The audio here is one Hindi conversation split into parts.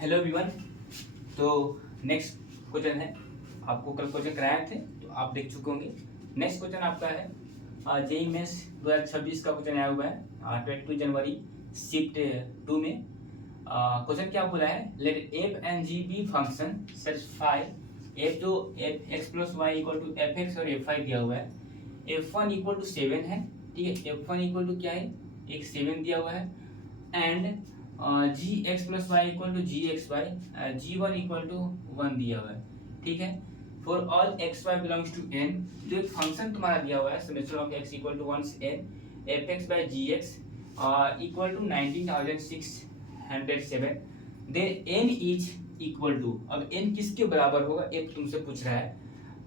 Hello everyone. तो नेक्स्ट क्वेश्चन है, आपको कल क्वेश्चन कराए थे तो आप देख चुके होंगे। नेक्स्ट क्वेश्चन आपका है जेई मेंस 2026 का क्वेश्चन आया हुआ है 22 जनवरी शिफ्ट 2 में। क्वेश्चन क्या बोला है, let f and g be function satisfy f जो f x plus y equal to f x और एफ वाई दिया हुआ है, एफ वन इक्वल टू 7 है, ठीक है। एफ वन इक्वल टू क्या है, एक 7 दिया हुआ है, and g x plus y equal to g x y, g one equal to 1 दिया हुआ है, ठीक है। For all x y belongs to n, जो एक फंक्शन तुम्हारा दिया हुआ है summation of x equal to 1 से n f x by g x equal to 19,607, then n is equal to, अब एन किसके बराबर होगा एक तुमसे पूछ रहा है।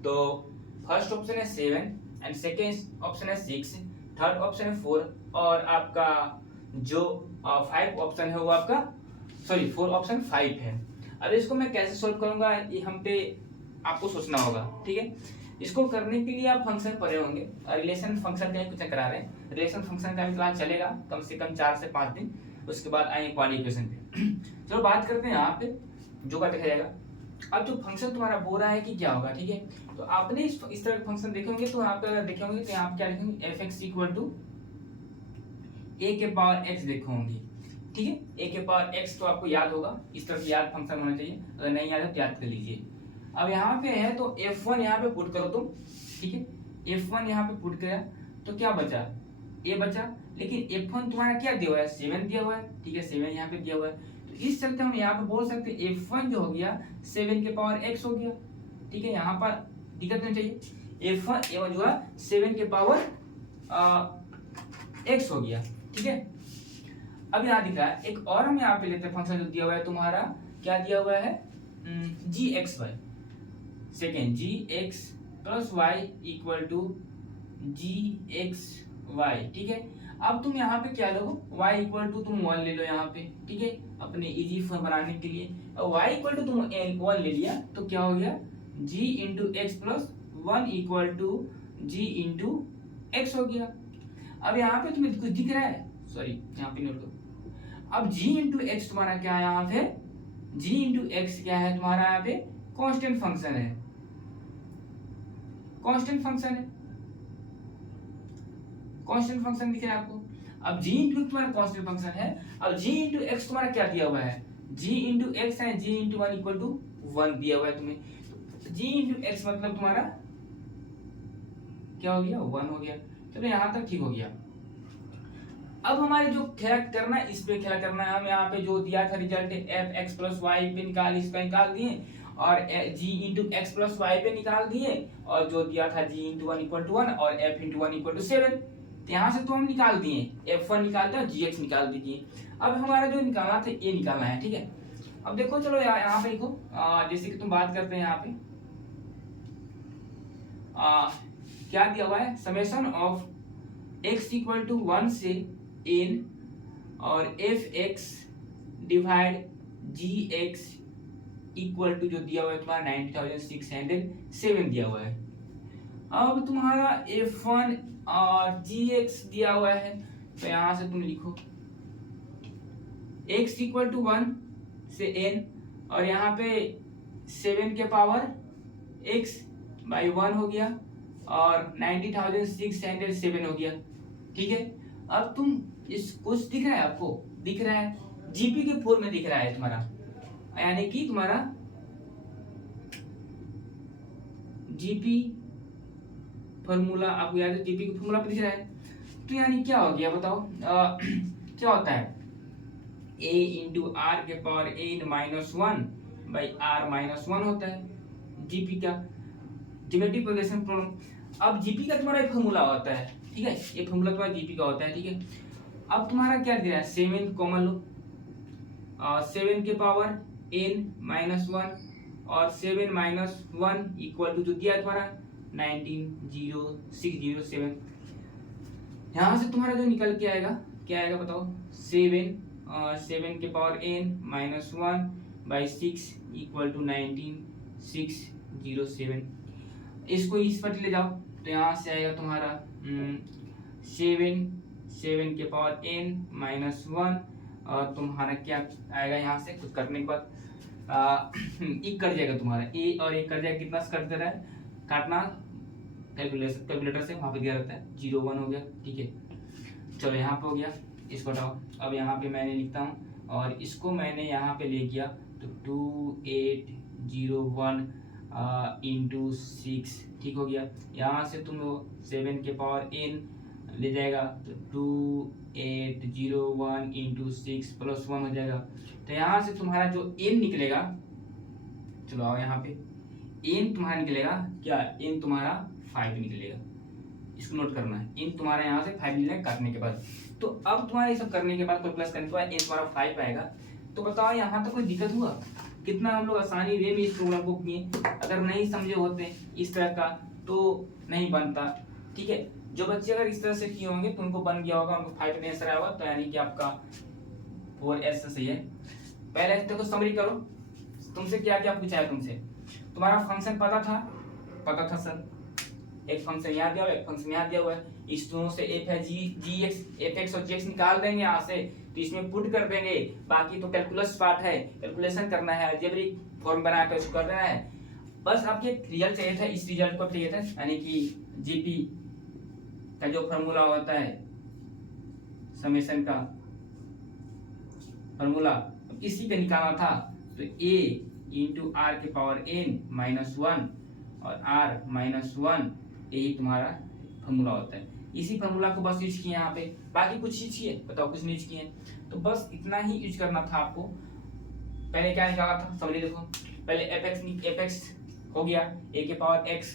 तो फर्स्ट ऑप्शन है 7 एंड सेकेंड ऑप्शन है 6, थर्ड ऑप्शन है 4 और आपका जो 5 ऑप्शन है वो आपका 4 ऑप्शन 5 है। अब इसको मैं कैसे सोल्व करूंगा ये हम पे आपको सोचना होगा, ठीक है। इसको करने के लिए आप फंक्शन पढ़े होंगे, रिलेशन फंक्शन का कुछ करा रहे हैं। रिलेशन फंक्शन का भी क्लास चलेगा कम से कम 4 से 5 दिन, उसके बाद आएंगे क्वालिफिकेशन पे। चलो बात करते हैं यहाँ पे जो का देखा जाएगा। अब जो फंक्शन तुम्हारा बोल रहा है कि क्या होगा, ठीक है। तो आपने इस तरह के फंक्शन देखे होंगे, तो यहाँ पे अगर देखे होंगे तो यहाँ पे क्या लिखेंगे, एफ एक्स इक्वल टू ए के पावर एक्स देखे होंगे, ठीक है। ए के पावर एक्स तो आपको याद होगा, इस तरह की याद फंक्शन होना चाहिए, अगर नहीं याद है तो याद कर लीजिए। अब यहाँ पे है तो f1 यहाँ पे पुट करो तुम, ठीक है। f1 यहाँ पे पुट किया तो क्या बचा, a बचा, लेकिन f1 तुम्हारा क्या दिया हुआ है, 7 दिया हुआ है, ठीक है। 7 यहाँ पे दिया हुआ है, तो इस चलते हम यहाँ पे बोल सकते हैं f1 जो हो गया 7 के पावर x हो गया, ठीक है। यहाँ पर दिक्कत नहीं चाहिए, f1 जो है 7 के पावर x हो गया, ठीक है। अब यहाँ दिख रहा है एक और हम यहाँ पे लेते हैं फंक्शन जो दिया हुआ है तुम्हारा, क्या दिया हुआ है, g x y, second g x plus y equal to g x y, ठीक है। अब तुम यहाँ पे क्या लो, y इक्वल टू तुम 1 ले लो यहाँ पे, ठीक है, अपने इजी फॉर्म बनाने के लिए। और y इक्वल टू तुम 1 ले लिया तो क्या हो गया, g into x plus 1 equal to g into x हो गया। अब यहाँ पे तुम्हें कुछ दिख रहा है, सॉरी यहाँ पे नोट करो। अब g इंटू एक्स तुम्हारा क्या है यहाँ पे, g इंटू एक्स क्या है तुम्हारा यहाँ पे, कांस्टेंट फंक्शन है, कांस्टेंट फंक्शन है, कांस्टेंट फंक्शन दिख रहा है आपको। अब g इंटू तुम्हारा कांस्टेंट फंक्शन है, अब g इंटू एक्स तुम्हारा क्या दिया हुआ है, g इंटू एक्स है g इंटू 1 इक्वल टू 1 दिया हुआ है तुम्हें। तो g इंटू एक्स मतलब तुम्हारा क्या हो गया, 1 हो गया। चलो यहाँ तक ठीक हो गया। अब हमारे जो खेला करना है इस पे खेला करना है, हम यहाँ पे जो दिया था result f x plus y पे निकाल, इस पे निकाल दिए, और g into x plus y पे निकाल दिए, और जो दिया था जी इंटू 1 इक्वल टू 1 और एफ इंटू 1 इक्वल टू 7, तो यहाँ से तो हम निकाल दिए, f1 निकालते हैं, जी एक्स निकाल दीजिए। अब हमारा जो निकालना था ए निकालना है, ठीक है। अब देखो चलो यहाँ पे लिखो, जैसे कि तुम बात करते हैं यहाँ पे क्या दिया हुआ है, summation of x equal to 1 से n और f x divide g x equal to जो दिया हुआ है तुम्हारा 90,607 दिया हुआ है। अब तुम्हारा f1 और gx दिया हुआ है, तो यहां से तुम लिखो x इक्वल टू 1 से n और यहाँ पे 7 के पावर x बाई 1 हो गया और 90,607 हो गया, ठीक है। अब तुम इस कुछ दिख रहा है आपको, दिख रहा है जीपी के फॉर्म में दिख रहा है तुम्हारा, यानी कि तुम्हारा जीपी फॉर्मूला आपको याद है, जीपी का फॉर्मूला दिख रहा है। तो यानी क्या हो गया बताओ, क्या होता है, a इंटू आर के power n minus 1 by r minus 1 होता है जीपी का ज्योमेट्रिक प्रोग्रेशन प्रॉब्लम। अब जीपी का तुम्हारा एक फॉर्मूला होता है, ठीक है, ये फॉर्मूला तुम्हारा जीपी का होता है, ठीक है। अब तुम्हारा क्या दे रहा है, 7 कॉमन लो, 7 के पावर n माइनस 1 और 7 माइनस 1 इक्वल टू जो दिया है तुम्हारा 19,607। यहाँ से तुम्हारा जो निकल के आएगा क्या आएगा बताओ, 7 के power n minus 1 by 6 equal to 19,607। इसको इस पर ले जाओ तो यहाँ से आएगा तुम्हारा 7 के पावर n माइनस 1 और तुम्हारा क्या आएगा यहाँ से कुछ करने के बाद एक कट जाएगा तुम्हारा, ए और एक कट जाएगा, कितना से कट दे रहा है काटना, कैलकुलेटर से वहाँ पे दिया रहता है 0 1 हो गया, ठीक है। चलो यहाँ पे हो गया, इसको हटाओ। अब यहाँ पे मैंने लिखता हूँ और इसको मैंने यहाँ पे ले गया तो 2801 इंटू 6, ठीक हो गया। यहाँ से तुम 7 के पावर n ले जाएगा तो 2801 इंटू 6 प्लस 1 हो जाएगा। तो यहाँ से तुम्हारा जो n निकलेगा, चलो आओ यहाँ पे, n तुम्हारा निकलेगा क्या, n तुम्हारा 5 निकलेगा, इसको नोट करना है। n तुम्हारा यहाँ से 5 निकलेगा काटने के बाद। तो अब तुम्हारा ये सब करने के बाद कोई प्लस करने के बाद n तुम्हारा 5 आएगा। तो बताओ यहाँ तो कोई दिक्कत हुआ, कितना हम लोग आसानी वे में इस प्रॉब्लम को किए। अगर नहीं समझे होते इस तरह का तो नहीं बनता, ठीक है। जो बच्चे अगर इस तरह से किए होंगे तो उनको बन गया होगा, उनको 5 आंसर आया होगा, तो यानी कि आपका 4S सही है। पहले देखो समरी करो, तुमसे क्या क्या पूछा है तुमसे। तुम्हारा फंक्शन पता था सर, एक फंक्शन यहाँ दिया हुआ है, एक फंक्शन यहाँ दिया हुआ है, इस दोनों से f है f x और g x निकाल देंगे यहाँ से, तो इसमें पुट कर देंगे। बाकी तो कैलकुलस पार्ट है, कैलकुलेशन करना है, अलजेब्रिक फॉर्म बना कर उसको कर देना है। बस आपको एक रिजल्ट चाहिए था, इस रिजल्ट को चाहिए था, यानी कि जीपी का जो फॉर्मूला होता है, समेशन का फॉर्मूला, इसी पे निकालना था। तो a इंटू आर के पावर n माइनस 1 और r माइनस 1, यही तुम्हारा फॉर्मूला होता है। इसी फॉर्मूला को बस यूज किए यहाँ पे, बाकी कुछ यूज किए बताओ, कुछ नहीं यूज किए। तो बस इतना ही यूज करना था आपको। पहले क्या निकाला था समझ देखो, पहले fx हो गया a के पावर x,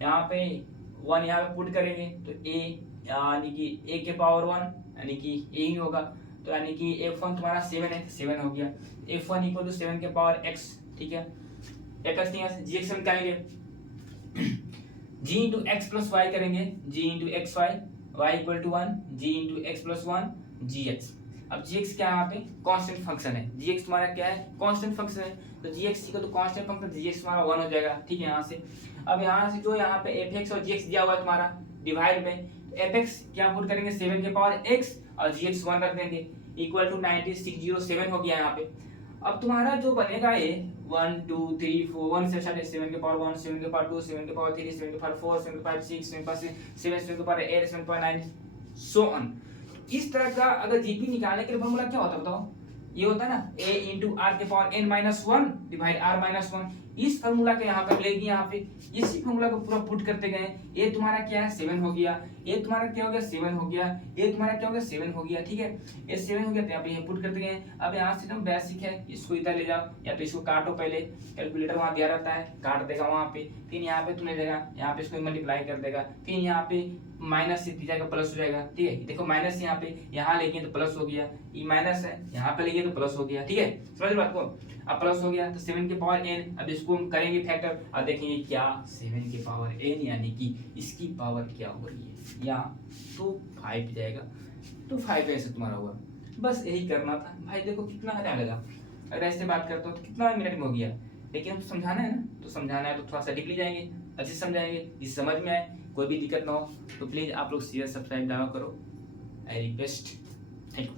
यहाँ पे 1 यहाँ पे पुट करेंगे तो a यानी कि a के पावर 1 यानी कि a ही होगा। तो यानी कि f1 तुम्हारा 7 है, 7 हो गया, f1 इक्वल टू 7 के पावर x, ठीक है। fx नहीं है, gx निकालेंगे, g into x plus y करेंगे, g into x y, y equal to 1, g into x plus 1 gx। अब gx क्या है यहाँ पे कांस्टेंट फंक्शन है, gx तुम्हारा क्या है कांस्टेंट फंक्शन है, तो gx equal to constant function, gx तुम्हारा 1 हो जाएगा, ठीक है। यहाँ से अब यहाँ से जो यहाँ पे fx और gx दिया हुआ है तुम्हारा डिवाइड में, तो fx क्या पुट करेंगे 7 के पावर x और gx 1 रख देंगे, इक्वल टू 9607 हो गया यहाँ पे। अब तुम्हारा जो बनेगा ये 1 2 3 4 1 से स्टार्ट, 7 के पावर 1, 7 के पावर 2, 7 के पावर 3, 7 के पावर 4, 7 के पावर 6, 7 के पावर 7, 7 के पावर 8, 7 के पावर 9 सो ऑन। इस तरह का अगर जीपी निकालने के लिए फॉर्मूला क्या होता है बताओ, ये होता है ना a इंटू आर के power n minus 1 divide r minus 1। इस फॉर्मूला के यहाँ पे लेगी, यहाँ पे इसी फॉर्मूला को पूरा पुट करते गए, ये तुम्हारा क्या है 7 हो गया, ये तुम्हारा क्या हो गया 7 हो गया, ये तुम्हारा क्या हो गया 7 हो गया, ठीक है। ये 7 हो गया तो यहाँ पे ये पुट करते गए। अब यहाँ से एकदम बेसिक है, इसको इधर ले जाओ या तो इसको काटो, पहले कैलकुलेटर वहाँ दिया रहता है, काट देगा वहाँ पे, फिर यहाँ पे तुम्हें देगा, यहाँ पे इसको मल्टीप्लाई कर देगा, फिर यहाँ पे माइनस से जाएगा प्लस हो जाएगा, ठीक है। देखो माइनस यहाँ पे यहाँ लेंगे तो प्लस हो गया, ये माइनस है यहाँ पे लेंगे तो प्लस हो गया, ठीक है। समझ बात को, अब प्लस हो गया तो 7 के पावर n, अब इसको हम करेंगे फैक्टर और देखेंगे क्या 7 के पावर n यानी कि इसकी पावर क्या हो रही है, यहाँ तो 5 जाएगा, तो 5 ऐसे तुम्हारा हुआ। बस यही करना था भाई। देखो कितना टाइम लगा, अगर ऐसे बात करता हूँ तो कितना मिनट में हो गया, लेकिन हम समझाना है ना, तो समझाना है तो थोड़ा सा डीपली जाएंगे, अच्छे से समझाएंगे, जिस समझ में आए, कोई भी दिक्कत ना हो तो प्लीज़ आप लोग शेयर सब्सक्राइब डाउन करो, आई रिक्वेस्ट, थैंक यू।